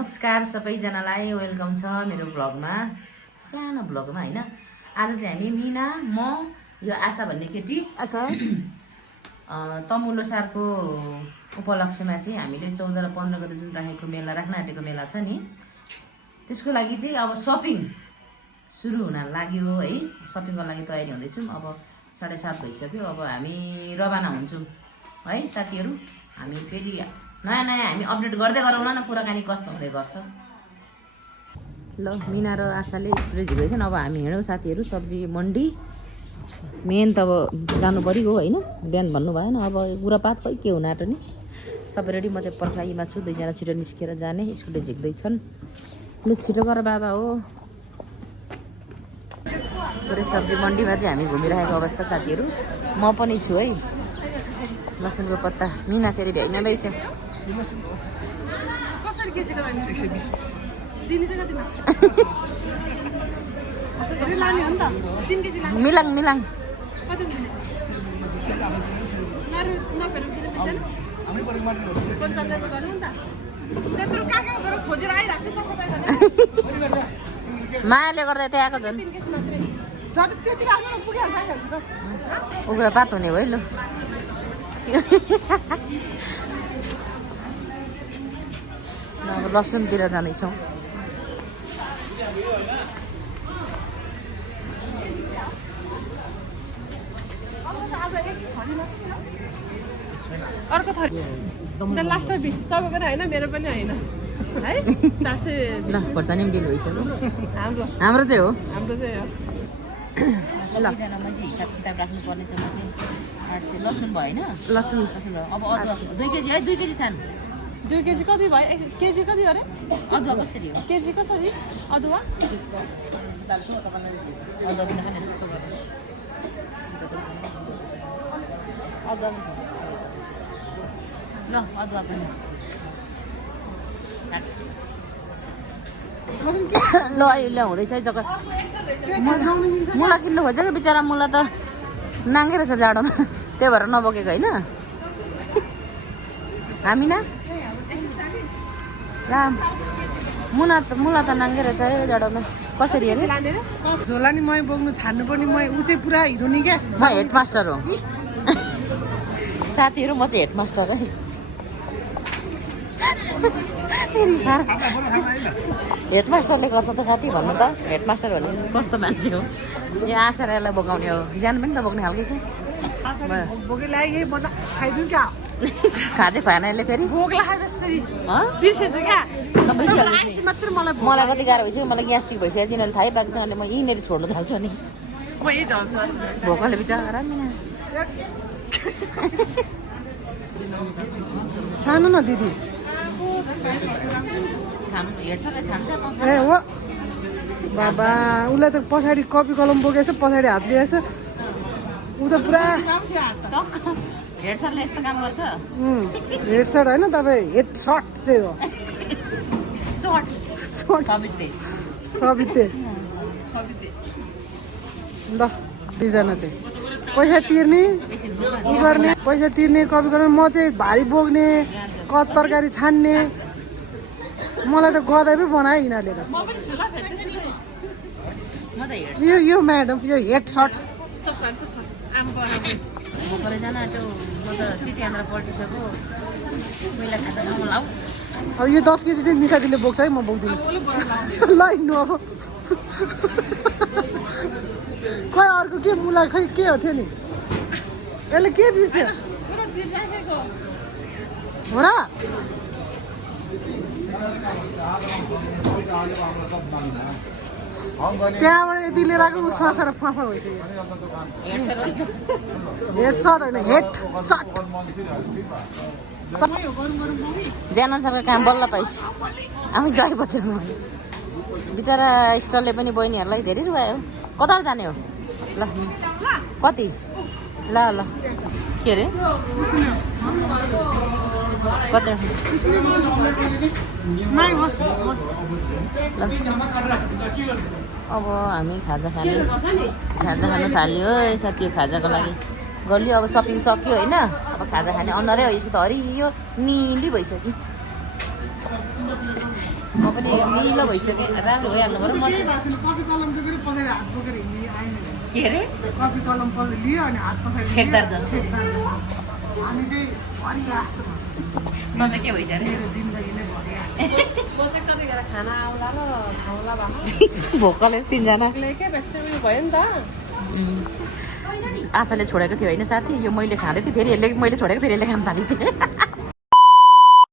नमस्कार सबैजनालाई वेलकम छ मेरो ब्लगमा सानो ब्लगमा हैन। आज चाहिँ हामी मिना म यो आशा भन्ने केटी तमुलो सारको उपलक्ष्यमा चाहिँ हामीले 14 र 15 गते जुन राखेको मेला राख्न आँटेको मेला छ नि त्यसको लागि चाहिँ अब शपिङ सुरु हुन लाग्यो है। शपिङको लागि तयारी हुँदैछौँ। अब 7:30 भइसक्यो। अब हामी रवाना हुन्छौँ है साथीहरु। हामी फेरि नयाँ हामी अपडेट गर्दै गरौँला न कुराकानी कस्तो हुँदै गर्छ। ल मिना र आशाले स्प्रे झिक्दैछन्। अब हामी हिँडौँ साथीहरु सब्जी मन्डी। मेन त अब जानु पर्यो हैन। बिहान भन्नु भएन। अब गुरापात खै के हुन आँट्यो नि। सबै रेडी। म चाहिँ पर्खाइमा छु। दुईजना छिटो निस्केर जाने स्कुलले झिक्दैछन्। लु छिटो गर बाबा हो। पुरै सब्जी मन्डीमा चाहिँ हामी घुमिरहेको अवस्था साथीहरु। म पनि छु है। लसुनको पत्ता मिना फेरि भ्याइन रहेछ। कसरी केजीको लाने 120 दिने चाहिँ कतिमा कसरी लाने हो नि त 3 केजी लाने मिलाङ कति दिने नारु नपेर दिने छैन हामी पनि मार्नु कोन्चले त गर्नु नि त त्यत्रो काका गएर खोजेर आइराछ कसैलाई भने मायाले गर्दा त्यहाँ आएको झन् 3 केजी मात्रै जति त्यति राख्नु पुगिहाल्छ आइहाल्छ त उग्र पात हुने भयो। लु अब लसुनतिर जाँदैछौँ। अर्को थरी लास्ट 20 तपाईको पनि हैन मेरो पनि हैन है 400 ल पर्सानी पनि बिल भइसक्यो। हाम्रो चाहिँ हो। हाम्रो चाहिँ हो सबैजनामा चाहिँ हिसाब किताब राख्नुपर्ने छ। म चाहिँ 800 लसुन भयो हैन। लसुन भयो। अब अदुवा 2 केजी है। 2 केजी छान 2 केजी कति भयो? 1 केजी कति अरे? अदुवा कसरी हो? केजी कसरी अदुवा? अदुवा पनि खाने यस्तो गर्नु। अदुवा पनि ल अदुवा पनि ल अहिले हुँदैछ है जग्गा। मुला किन्नु खोज्यो कि बिचरा मुला त नाङ्गे रहेछ जाडोमा। त्यही भएर नबोकेको होइन हामी न मुला त नाङ्गे रहेछ है जाडोमा। कसरी अरे झोला नि मै बोक्नु छान्नु पनि मै उ चाहिँ पुरा हिरो नि क्या। म हेडमास्टर हो साथीहरू। म चाहिँ हेडमास्टर है। हेडमास्टरले गर्छ त साथी भन्नु त। हेडमास्टर भन्ने कस्तो मान्छे हो? यो आशारालाई बोकाउने हो। ज्यान पनि त बोक्ने खालको छ। बोकेलाई यही बना खाइदिउँ क्या खाजे खुवाएन यसले फेरि बोक्ला खाए बेसरी बिर्सेछ क्या मात्र मलाई कति गाह्रो भइसक्यो। मलाई ग्यास्ट्रिक भइसकेको छ। यिनीहरूले थाहै पाएको छ। अनि म यहीँनिर छोड्नु थाल्छु नि भोकले बिचरा मिना। छानु न दिदी ए हो बाबा उसलाई त पछाडि कपी कलम बोकेछ पछाडि हात लिएछ ऊ त पुरा हेडसटले यस्तो काम गर्छ। हेडसट होइन तपाईँ हेड सर्ट चाहिँ हो। सबिते ल दुईजना चाहिँ पैसा तिर्ने उ गर्ने पैसा तिर्ने कपी गर्ने। म चाहिँ भारी बोक्ने कत तरकारी छान्ने। मलाई त गदाइ पो बनायो यिनीहरूले त। यो म्याडम यो हेड सर्ट अब यो 10 केजी चाहिँ निसादीले बोक्छ है। म बोक्दिनँ ल हिँड्नु अब। खै अर्को के मुला खै के हो थियो नि यसले के बिर्स्यो हो र? त्यहाँबाट यति लिएर आएको ऊ स्वासा र फाफा भइसक्यो। हेड सर्ट होइन हेड सर्ट। ज्यान अनुसारको काम बल्ल पाइछु। आफै जय बसेर बिचरा स्टलले पनि बहिनीहरूलाई धेरै रुवायो। कता जाने हो? ल कति ल ल के अरे कति अब हामी खाजा खानु थाल्यो है साथी। खाजाको लागि गलियो। अब सपिङ सक्यो होइन। अब खाजा खाने अनुहारै हो। यसको त हरियो निली भइसक्यो। म पनि निलो भइसकेँ राम्रो भइहाल्नु पऱ्यो म चाहिँ कफी कलम बोकेर पछाडि हात बोकेर हिँड्ने आएन के अरे कफी कलम लियो अनि हात पछाडि ठेकदार जस्तो हामी चाहिँ परिरहेको त चाहिँ के भइसक्यो अरे मेरो जिन्दगी नै भरिरहेको म चाहिँ कतिखेर खाना आउला र खाउला भएको भोकल तिनजना के बेसी उयो भयो नि त आशाले छोडेको थियो होइन साथी यो मैले खाँदै थिएँ फेरि यसले मैले छोडेको फेरि यसले खान थालिन्छ